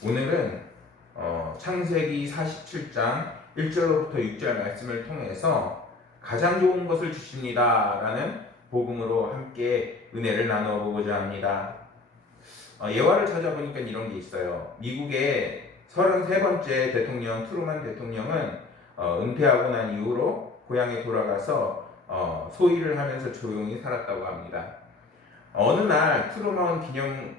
오늘은 창세기 47장 1절로부터 6절 말씀을 통해서 가장 좋은 것을 주십니다 라는 복음으로 함께 은혜를 나누어 보고자 합니다. 예화를 찾아보니까 이런 게 있어요. 미국의 33번째 대통령 트루먼 대통령은 은퇴하고 난 이후로 고향에 돌아가서 소일을 하면서 조용히 살았다고 합니다. 어느 날 트루먼 기념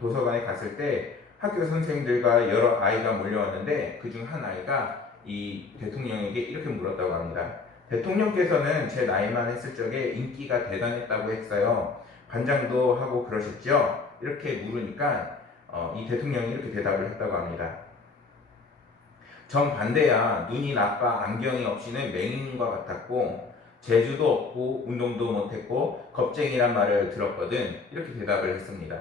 도서관에 갔을 때 학교 선생님들과 여러 아이가 몰려왔는데 그중 한 아이가 이 대통령에게 이렇게 물었다고 합니다. 대통령께서는 제 나이만 했을 적에 인기가 대단했다고 했어요. 반장도 하고 그러셨죠? 이렇게 물으니까 이 대통령이 이렇게 대답을 했다고 합니다. 정반대야. 눈이 나빠 안경이 없이는 맹인과 같았고 재주도 없고 운동도 못했고 겁쟁이란 말을 들었거든. 이렇게 대답을 했습니다.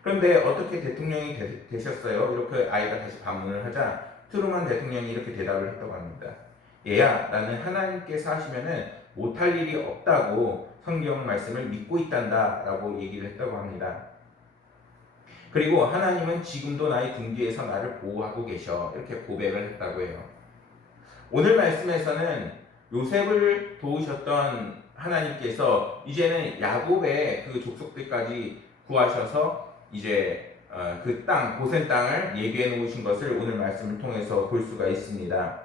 그런데 어떻게 대통령이 되셨어요? 이렇게 아이가 다시 반문을 하자 트루먼 대통령이 이렇게 대답을 했다고 합니다. 얘야, 나는 하나님께서 하시면은 못할 일이 없다고 성경 말씀을 믿고 있단다 라고 얘기를 했다고 합니다. 그리고 하나님은 지금도 나의 등 뒤에서 나를 보호하고 계셔 이렇게 고백을 했다고 해요. 오늘 말씀에서는 요셉을 도우셨던 하나님께서 이제는 야곱의 그 족속들까지 구하셔서 이제 그 땅, 고센 땅을 예비해 놓으신 것을 오늘 말씀을 통해서 볼 수가 있습니다.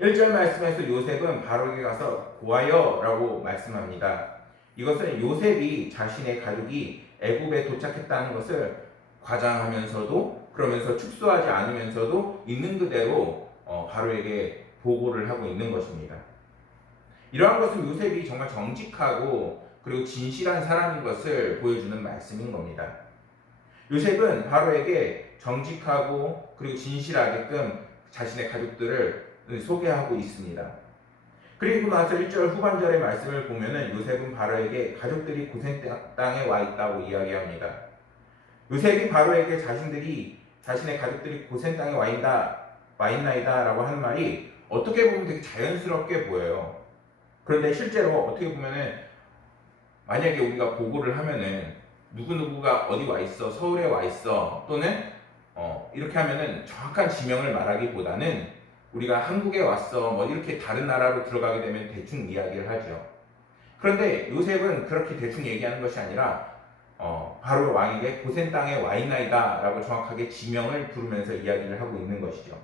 1절 말씀에서 요셉은 바로에게 가서 고하여 라고 말씀합니다. 이것은 요셉이 자신의 가족이 애굽에 도착했다는 것을 과장하면서도 그러면서 축소하지 않으면서도 있는 그대로 바로에게 보고를 하고 있는 것입니다. 이러한 것은 요셉이 정말 정직하고 그리고 진실한 사람인 것을 보여주는 말씀인 겁니다. 요셉은 바로에게 정직하고 그리고 진실하게끔 자신의 가족들을 소개하고 있습니다. 그리고 나서 1절 후반절의 말씀을 보면은 요셉은 바로에게 가족들이 고센 땅에 와 있다고 이야기합니다. 요셉이 바로에게 자신의 가족들이 고센 땅에 와 있나이다 라고 하는 말이 어떻게 보면 되게 자연스럽게 보여요. 그런데 실제로 어떻게 보면은 만약에 우리가 보고를 하면은 누구누구가 어디 와 있어, 서울에 와 있어, 또는 이렇게 하면은 정확한 지명을 말하기보다는 우리가 한국에 왔어, 뭐 이렇게 다른 나라로 들어가게 되면 대충 이야기를 하죠. 그런데 요셉은 그렇게 대충 얘기하는 것이 아니라 바로 왕에게 고센 땅에 와 있나이다 라고 정확하게 지명을 부르면서 이야기를 하고 있는 것이죠.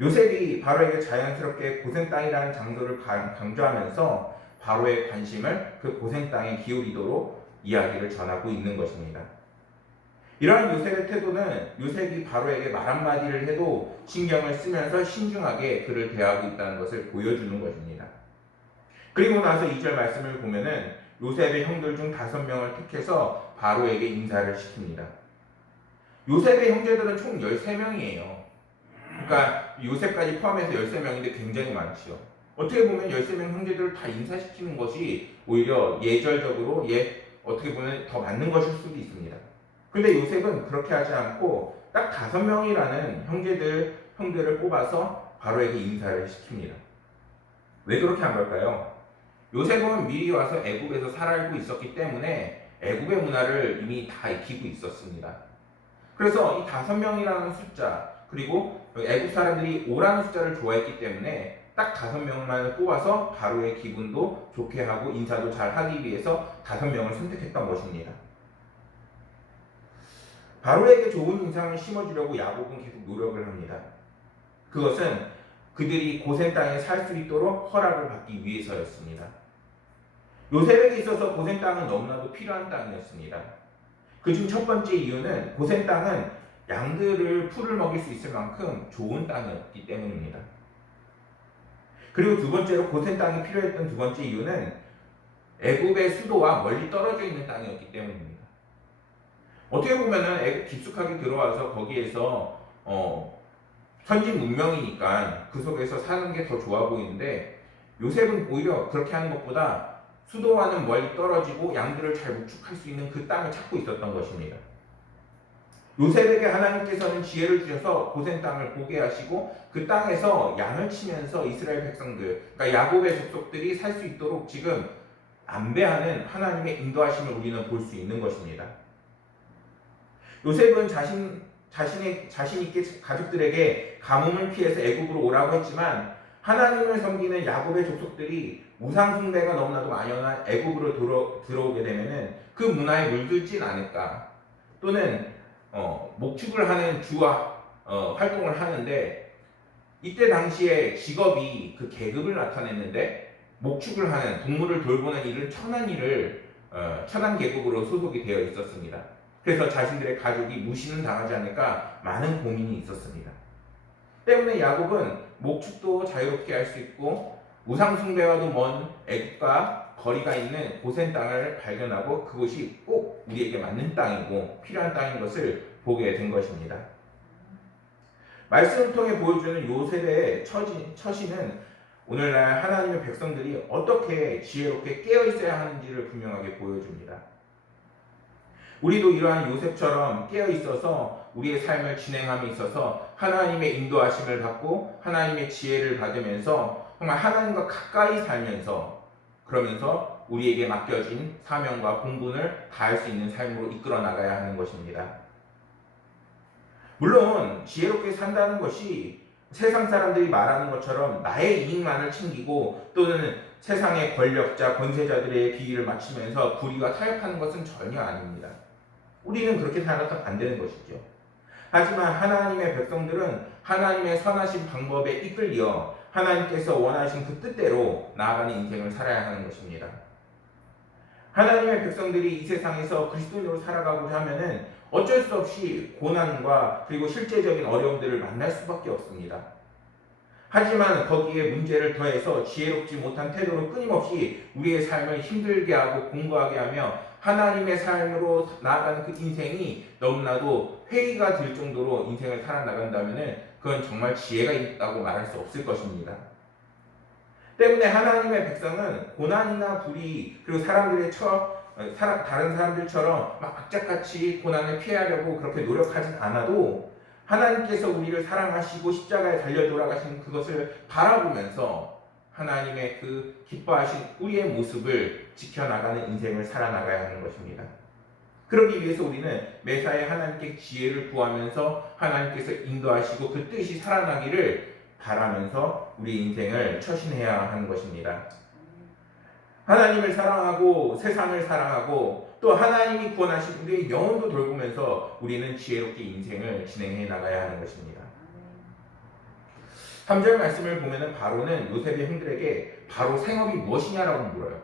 요셉이 바로에게 자연스럽게 고센 땅이라는 장소를 강조하면서 바로의 관심을 그 고센 땅에 기울이도록 이야기를 전하고 있는 것입니다. 이러한 요셉의 태도는 요셉이 바로에게 말 한마디를 해도 신경을 쓰면서 신중하게 그를 대하고 있다는 것을 보여주는 것입니다. 그리고 나서 2절 말씀을 보면은 요셉의 형들 중 5명을 택해서 바로에게 인사를 시킵니다. 요셉의 형제들은 총 13명이에요. 그러니까 요셉까지 포함해서 13명인데 굉장히 많죠. 어떻게 보면 13명 형제들을 다 인사시키는 것이 오히려 예절적으로 어떻게 보면 더 맞는 것일 수도 있습니다. 근데 요셉은 그렇게 하지 않고 딱 5명이라는 형들을 뽑아서 바로에게 인사를 시킵니다. 왜 그렇게 한 걸까요? 요셉은 미리 와서 애굽에서 살고 있었기 때문에 애굽의 문화를 이미 다 익히고 있었습니다. 그래서 이 5명이라는 숫자, 그리고 애굽 사람들이 5라는 숫자를 좋아했기 때문에 딱 5명만 뽑아서 바로의 기분도 좋게 하고 인사도 잘 하기 위해서 5명을 선택했던 것입니다. 바로에게 좋은 인상을 심어주려고 야곱은 계속 노력을 합니다. 그것은 그들이 고센 땅에 살 수 있도록 허락을 받기 위해서였습니다. 요셉에게 있어서 고센 땅은 너무나도 필요한 땅이었습니다. 그중 첫 번째 이유는 고센 땅은 양들을 풀을 먹일 수 있을 만큼 좋은 땅이었기 때문입니다. 그리고 두 번째로 고센 땅이 필요했던 두 번째 이유는 애굽의 수도와 멀리 떨어져 있는 땅이었기 때문입니다. 어떻게 보면은 애굽 깊숙하게 들어와서 거기에서 현지 문명이니까 그 속에서 사는 게 더 좋아 보이는데 요셉은 오히려 그렇게 하는 것보다 수도와는 멀리 떨어지고 양들을 잘 목축할 수 있는 그 땅을 찾고 있었던 것입니다. 요셉에게 하나님께서는 지혜를 주셔서 고센 땅을 보게 하시고 그 땅에서 양을 치면서 이스라엘 백성들, 그러니까 야곱의 족속들이 살 수 있도록 지금 안배하는 하나님의 인도하심을 우리는 볼 수 있는 것입니다. 요셉은 자신 있게 가족들에게 가뭄을 피해서 애굽으로 오라고 했지만 하나님을 섬기는 야곱의 족속들이 우상 숭배가 너무나도 만연한 애굽으로 들어오게 되면은 그 문화에 물들진 않을까. 또는 목축을 하는 주와 활동을 하는데 이때 당시에 직업이 그 계급을 나타냈는데 목축을 하는 동물을 돌보는 일은 천한 계급으로 소속이 되어 있었습니다. 그래서 자신들의 가족이 무시는 당하지 않을까 많은 고민이 있었습니다. 때문에 야곱은 목축도 자유롭게 할 수 있고 우상 숭배와도 먼 애굽과 거리가 있는 고센 땅을 발견하고 그곳이 꼭 우리에게 맞는 땅이고 필요한 땅인 것을 보게 된 것입니다. 말씀을 통해 보여주는 요셉의 처신은 오늘날 하나님의 백성들이 어떻게 지혜롭게 깨어 있어야 하는지를 분명하게 보여줍니다. 우리도 이러한 요셉처럼 깨어 있어서 우리의 삶을 진행함에 있어서 하나님의 인도하심을 받고 하나님의 지혜를 받으면서 정말 하나님과 가까이 살면서 그러면서 우리에게 맡겨진 사명과 본분을 다할 수 있는 삶으로 이끌어 나가야 하는 것입니다. 물론 지혜롭게 산다는 것이 세상 사람들이 말하는 것처럼 나의 이익만을 챙기고 또는 세상의 권력자, 권세자들의 비위를 맞추면서 불의와 타협하는 것은 전혀 아닙니다. 우리는 그렇게 살아서 반대는 것이죠. 하지만 하나님의 백성들은 하나님의 선하신 방법에 이끌려 하나님께서 원하신 그 뜻대로 나아가는 인생을 살아야 하는 것입니다. 하나님의 백성들이 이 세상에서 그리스도인으로 살아가고자 하면은 어쩔 수 없이 고난과 그리고 실제적인 어려움들을 만날 수밖에 없습니다. 하지만 거기에 문제를 더해서 지혜롭지 못한 태도로 끊임없이 우리의 삶을 힘들게 하고 공고하게 하며 하나님의 삶으로 나아가는 그 인생이 너무나도 회의가 들 정도로 인생을 살아나간다면 그건 정말 지혜가 있다고 말할 수 없을 것입니다. 때문에 하나님의 백성은 고난이나 불의 그리고 다른 사람들처럼 막 악착같이 고난을 피하려고 그렇게 노력하진 않아도 하나님께서 우리를 사랑하시고 십자가에 달려 돌아가신 그것을 바라보면서 하나님의 그 기뻐하신 우리의 모습을 지켜나가는 인생을 살아나가야 하는 것입니다. 그러기 위해서 우리는 매사에 하나님께 지혜를 구하면서 하나님께서 인도하시고 그 뜻이 살아나기를 바라면서 우리 인생을 처신해야 하는 것입니다. 하나님을 사랑하고 세상을 사랑하고 또 하나님이 구원하신 우리의 영혼도 돌보면서 우리는 지혜롭게 인생을 진행해 나가야 하는 것입니다. 3절 말씀을 보면은 바로는 요셉의 형들에게 바로 생업이 무엇이냐라고 물어요.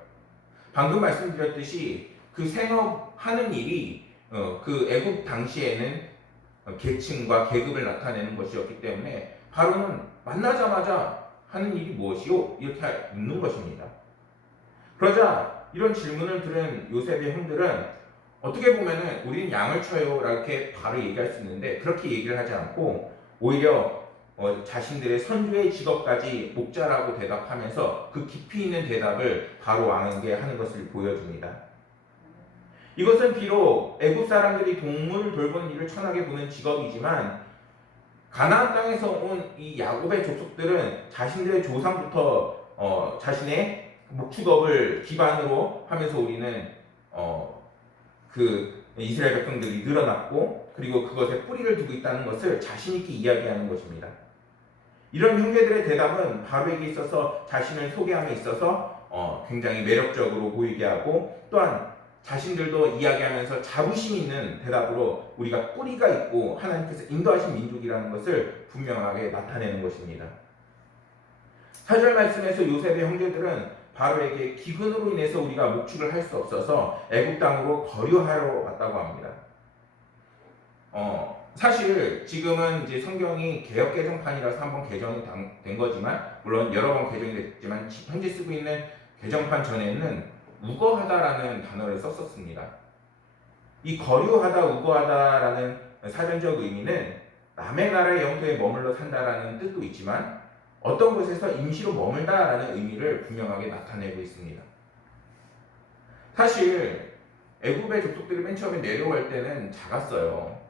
방금 말씀드렸듯이 그 생업하는 일이 그 애굽 당시에는 계층과 계급을 나타내는 것이었기 때문에 바로는 만나자마자 하는 일이 무엇이요? 이렇게 묻는 것입니다. 그러자 이런 질문을 들은 요셉의 형들은 어떻게 보면은 우리는 양을 쳐요 이렇게 바로 얘기할 수 있는데 그렇게 얘기를 하지 않고 오히려 자신들의 선조의 직업까지 목자라고 대답하면서 그 깊이 있는 대답을 바로 왕에게 하는 것을 보여줍니다. 이것은 비록 애굽 사람들이 동물을 돌보는 일을 천하게 보는 직업이지만 가나안 땅에서 온 이 야곱의 족속들은 자신들의 조상부터 자신의 목축업을 기반으로 하면서 우리는 그 이스라엘 백성들이 늘어났고 그리고 그것에 뿌리를 두고 있다는 것을 자신 있게 이야기하는 것입니다. 이런 형제들의 대답은 바로에게 있어서 자신을 소개함에 있어서 굉장히 매력적으로 보이게 하고 또한 자신들도 이야기하면서 자부심 있는 대답으로 우리가 뿌리가 있고 하나님께서 인도하신 민족이라는 것을 분명하게 나타내는 것입니다. 4절 말씀에서 요셉의 형제들은 바로에게 기근으로 인해서 우리가 목축을 할 수 없어서 애굽 땅으로 거류하러 왔다고 합니다. 사실 지금은 이제 성경이 개역 개정판이라서 한번 개정이 된 거지만 물론 여러 번 개정이 됐지만 현재 쓰고 있는 개정판 전에는 우거하다라는 단어를 썼었습니다. 이 거류하다, 우거하다라는 사전적 의미는 남의 나라의 영토에 머물러 산다라는 뜻도 있지만 어떤 곳에서 임시로 머물다라는 의미를 분명하게 나타내고 있습니다. 사실 애굽의 족속들이 맨 처음에 내려갈 때는 작았어요.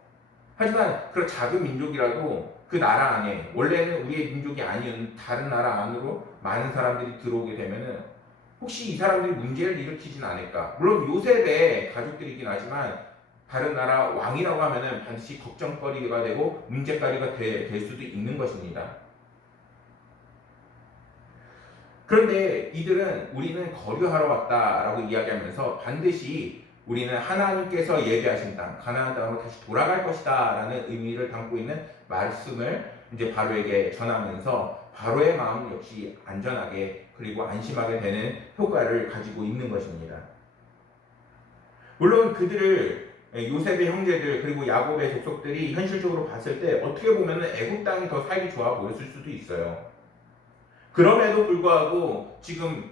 하지만 그런 작은 민족이라도 그 나라 안에 원래는 우리의 민족이 아니었는 다른 나라 안으로 많은 사람들이 들어오게 되면은 혹시 이 사람들이 문제를 일으키진 않을까? 물론 요셉의 가족들이긴 하지만 다른 나라 왕이라고 하면은 반드시 걱정거리가 되고 문제거리가 될 수도 있는 것입니다. 그런데 이들은 우리는 거류하러 왔다라고 이야기하면서 반드시 우리는 하나님께서 예비하신 땅, 가나안 땅으로 다시 돌아갈 것이다라는 의미를 담고 있는 말씀을 이제 바로에게 전하면서 바로의 마음 역시 안전하게 그리고 안심하게 되는 효과를 가지고 있는 것입니다. 물론 그들을 요셉의 형제들 그리고 야곱의 족속들이 현실적으로 봤을 때 어떻게 보면 애굽 땅이 더 살기 좋아 보였을 수도 있어요. 그럼에도 불구하고 지금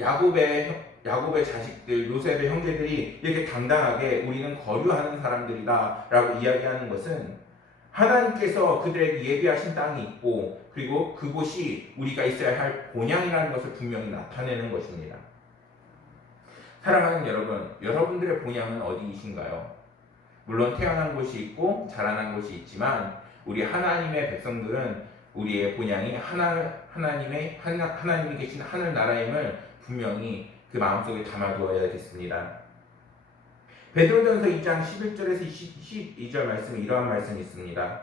야곱의 자식들 요셉의 형제들이 이렇게 당당하게 우리는 거류하는 사람들이다라고 이야기하는 것은 하나님께서 그들에게 예비하신 땅이 있고 그리고 그곳이 우리가 있어야 할 본향이라는 것을 분명히 나타내는 것입니다. 사랑하는 여러분, 여러분들의 본향은 어디이신가요? 물론 태어난 곳이 있고 자라난 곳이 있지만 우리 하나님의 백성들은 우리의 본향이 하나님이 계신 하늘 나라임을 분명히 그 마음속에 담아두어야겠습니다. 베드로전서 2장 11절에서 12절 말씀에 이러한 말씀이 있습니다.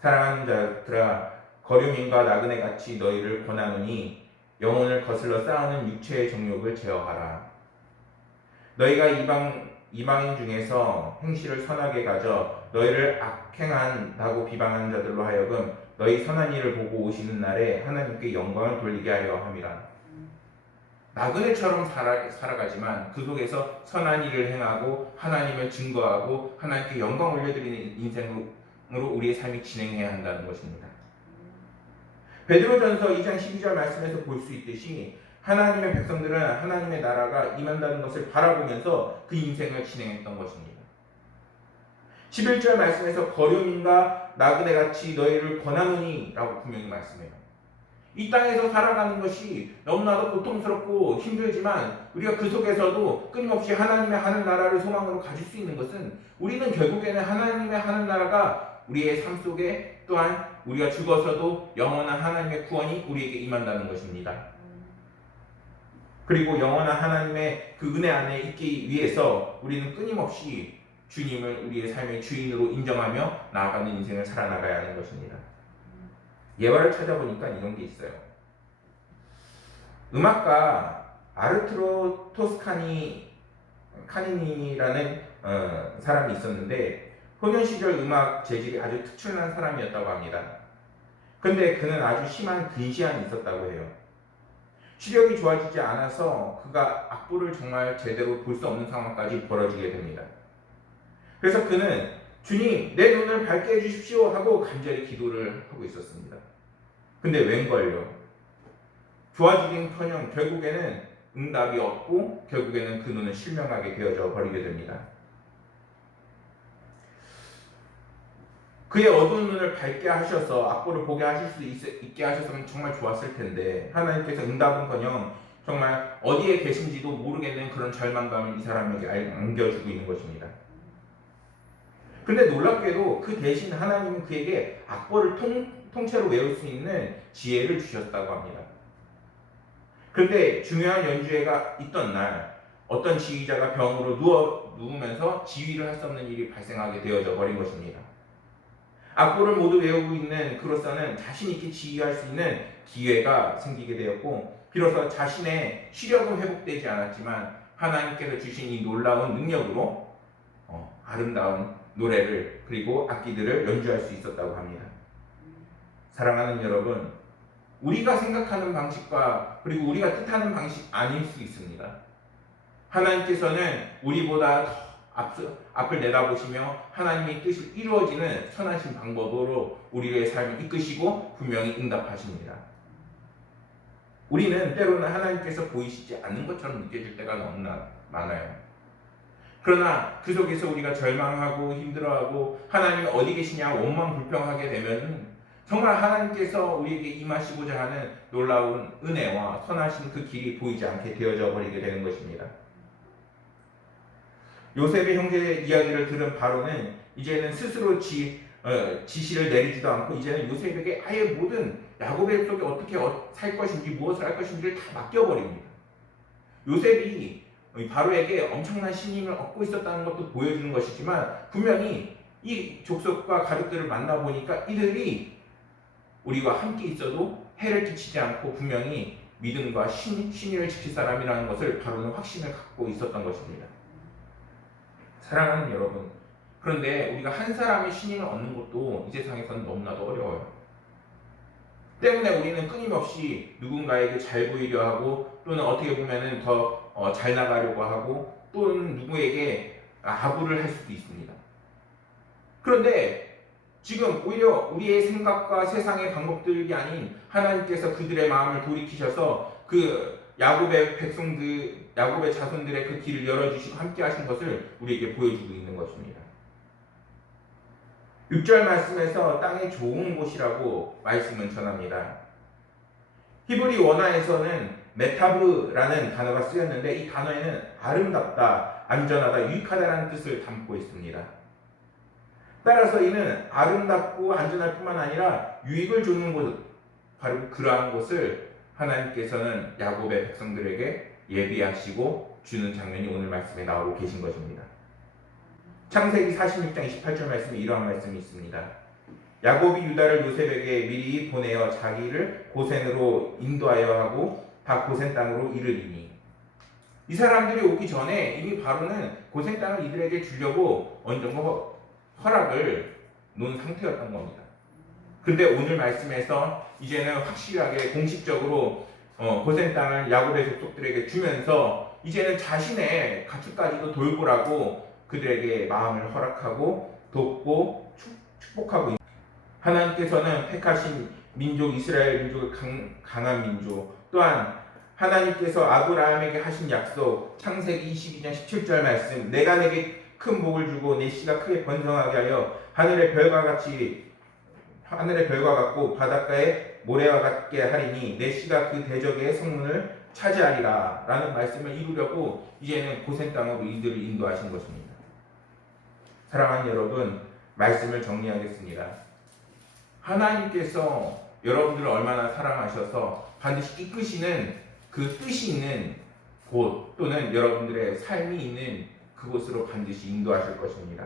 사랑하는 자들아 거류민과 나그네 같이 너희를 권하노니 영혼을 거슬러 쌓아는 육체의 정욕을 제어하라. 너희가 이방인 중에서 행실을 선하게 가져 너희를 악행한다고 비방하는 자들로 하여금 너희 선한 일을 보고 오시는 날에 하나님께 영광을 돌리게 하려 함이라. 나그네처럼 살아가지만 그 속에서 선한 일을 행하고 하나님을 증거하고 하나님께 영광 올려드리는 인생으로 우리의 삶이 진행해야 한다는 것입니다. 베드로전서 2장 12절 말씀에서 볼 수 있듯이 하나님의 백성들은 하나님의 나라가 임한다는 것을 바라보면서 그 인생을 진행했던 것입니다. 11절 말씀에서 거류민과 나그네같이 너희를 권하노니 라고 분명히 말씀해요. 이 땅에서 살아가는 것이 너무나도 고통스럽고 힘들지만 우리가 그 속에서도 끊임없이 하나님의 하늘나라를 소망으로 가질 수 있는 것은 우리는 결국에는 하나님의 하늘나라가 우리의 삶 속에 또한 우리가 죽어서도 영원한 하나님의 구원이 우리에게 임한다는 것입니다. 그리고 영원한 하나님의 그 은혜 안에 있기 위해서 우리는 끊임없이 주님을 우리의 삶의 주인으로 인정하며 나아가는 인생을 살아나가야 하는 것입니다. 예화를 찾아보니까 이런 게 있어요. 음악가 아르투로 카니니라는 사람이 있었는데 소년 시절 음악 재질이 아주 특출난 사람이었다고 합니다. 근데 그는 아주 심한 근시안이 있었다고 해요. 시력이 좋아지지 않아서 그가 악보를 정말 제대로 볼 수 없는 상황까지 벌어지게 됩니다. 그래서 그는 주님 내 눈을 밝게 해주십시오 하고 간절히 기도를 하고 있었습니다. 근데 웬걸요? 좋아지긴커녕 결국에는 응답이 없고 결국에는 그 눈은 실명하게 되어져 버리게 됩니다. 그의 어두운 눈을 밝게 하셔서 악보를 보게 하실 수 있게 하셨으면 정말 좋았을 텐데 하나님께서 응답은커녕 정말 어디에 계신지도 모르겠는 그런 절망감을 이 사람에게 안겨주고 있는 것입니다. 근데 놀랍게도 그 대신 하나님은 그에게 악보를 통째로 외울 수 있는 지혜를 주셨다고 합니다. 그런데 중요한 연주회가 있던 날 어떤 지휘자가 병으로 누우면서 지휘를 할 수 없는 일이 발생하게 되어져 버린 것입니다. 악보를 모두 외우고 있는 그로서는 자신 있게 지휘할 수 있는 기회가 생기게 되었고 비로소 자신의 시력은 회복되지 않았지만 하나님께서 주신 이 놀라운 능력으로 아름다운 노래를 그리고 악기들을 연주할 수 있었다고 합니다. 사랑하는 여러분, 우리가 생각하는 방식과 그리고 우리가 뜻하는 방식 아닐 수 있습니다. 하나님께서는 우리보다 더 앞을 내다보시며 하나님의 뜻이 이루어지는 선하신 방법으로 우리의 삶을 이끄시고 분명히 응답하십니다. 우리는 때로는 하나님께서 보이시지 않는 것처럼 느껴질 때가 너무나 많아요. 그러나 그 속에서 우리가 절망하고 힘들어하고 하나님이 어디 계시냐 원망불평하게 되면 정말 하나님께서 우리에게 임하시고자 하는 놀라운 은혜와 선하신 그 길이 보이지 않게 되어져 버리게 되는 것입니다. 요셉의 형제의 이야기를 들은 바로는 이제는 스스로 지시를 내리지도 않고 이제는 요셉에게 아예 모든 야곱의 속에 어떻게 살 것인지 무엇을 할 것인지를 다 맡겨버립니다. 요셉이 바로에게 엄청난 신임을 얻고 있었다는 것도 보여주는 것이지만 분명히 이 족속과 가족들을 만나보니까 이들이 우리와 함께 있어도 해를 끼치지 않고 분명히 믿음과 신의를 지킬 사람이라는 것을 바로는 확신을 갖고 있었던 것입니다. 사랑하는 여러분, 그런데 우리가 한 사람의 신임을 얻는 것도 이 세상에서는 너무나도 어려워요. 때문에 우리는 끊임없이 누군가에게 잘 보이려 하고 또는 어떻게 보면은 더 잘 나가려고 하고 또는 누구에게 아부를 할 수도 있습니다. 그런데 지금 오히려 우리의 생각과 세상의 방법들이 아닌 하나님께서 그들의 마음을 돌이키셔서 그 야곱의 자손들의 그 길을 열어주시고 함께 하신 것을 우리에게 보여주고 있는 것입니다. 6절 말씀에서 땅의 좋은 곳이라고 말씀은 전합니다. 히브리 원어에서는 메타브라는 단어가 쓰였는데 이 단어에는 아름답다, 안전하다, 유익하다라는 뜻을 담고 있습니다. 따라서 이는 아름답고 안전할 뿐만 아니라 유익을 주는 곳, 바로 그러한 곳을 하나님께서는 야곱의 백성들에게 예비하시고 주는 장면이 오늘 말씀에 나오고 계신 것입니다. 창세기 46장 28절 말씀에 이러한 말씀이 있습니다. 야곱이 유다를 요셉에게 미리 보내어 자기를 고센으로 인도하여 하고 다 고센 땅으로 이르리니. 이 사람들이 오기 전에 이미 바로는 고센 땅을 이들에게 주려고 어느 정도 허락을 놓은 상태였던 겁니다. 근데 오늘 말씀에서 이제는 확실하게 공식적으로 고센 땅을 야곱의 족속들에게 주면서 이제는 자신의 가축까지도 돌보라고 그들에게 마음을 허락하고 돕고 축복하고 있습니다. 하나님께서는 택하신 민족 이스라엘 민족을 강한 민족, 또한 하나님께서 아브라함에게 하신 약속 창세기 22장 17절 말씀, 내가 내게 큰 복을 주고 내 씨가 크게 번성하게 하여 하늘의 별과 같고 바닷가의 모래와 같게 하리니 내 씨가 그 대적의 성문을 차지하리라 라는 말씀을 이루려고 이제는 고센 땅으로 이들을 인도하신 것입니다. 사랑하는 여러분, 말씀을 정리하겠습니다. 하나님께서 여러분들을 얼마나 사랑하셔서 반드시 이끄시는 그 뜻이 있는 곳 또는 여러분들의 삶이 있는 그곳으로 반드시 인도하실 것입니다.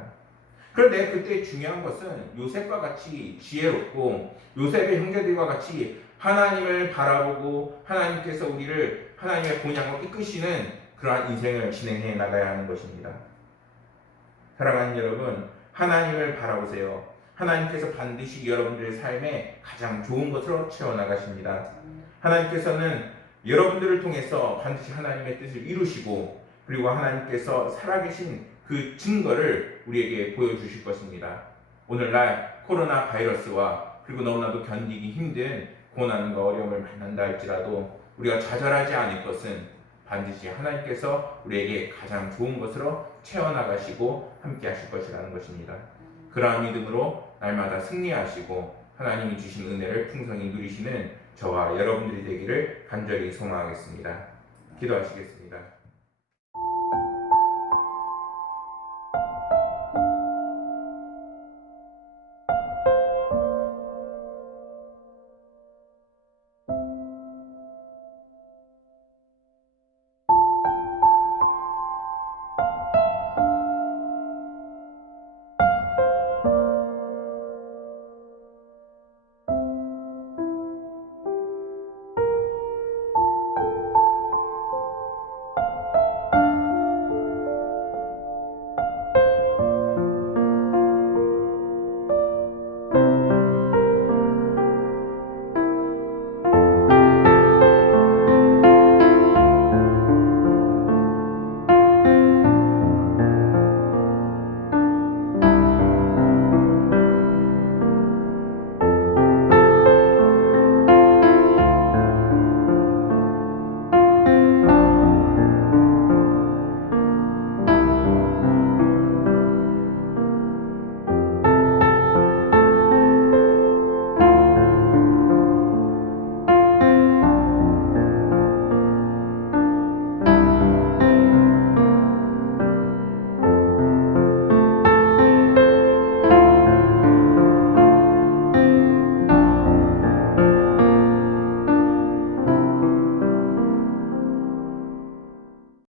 그런데 그때 중요한 것은 요셉과 같이 지혜롭고 요셉의 형제들과 같이 하나님을 바라보고 하나님께서 우리를 하나님의 본향으로 이끄시는 그러한 인생을 진행해 나가야 하는 것입니다. 사랑하는 여러분, 하나님을 바라보세요. 하나님께서 반드시 여러분들의 삶에 가장 좋은 것으로 채워나가십니다. 하나님께서는 여러분들을 통해서 반드시 하나님의 뜻을 이루시고 그리고 하나님께서 살아계신 그 증거를 우리에게 보여주실 것입니다. 오늘날 코로나 바이러스와 그리고 너무나도 견디기 힘든 고난과 어려움을 만난다 할지라도 우리가 좌절하지 않을 것은 반드시 하나님께서 우리에게 가장 좋은 것으로 채워나가시고 함께 하실 것이라는 것입니다. 그러한 믿음으로 날마다 승리하시고 하나님이 주신 은혜를 풍성히 누리시는 저와 여러분들이 되기를 간절히 소망하겠습니다. 기도하시겠습니다.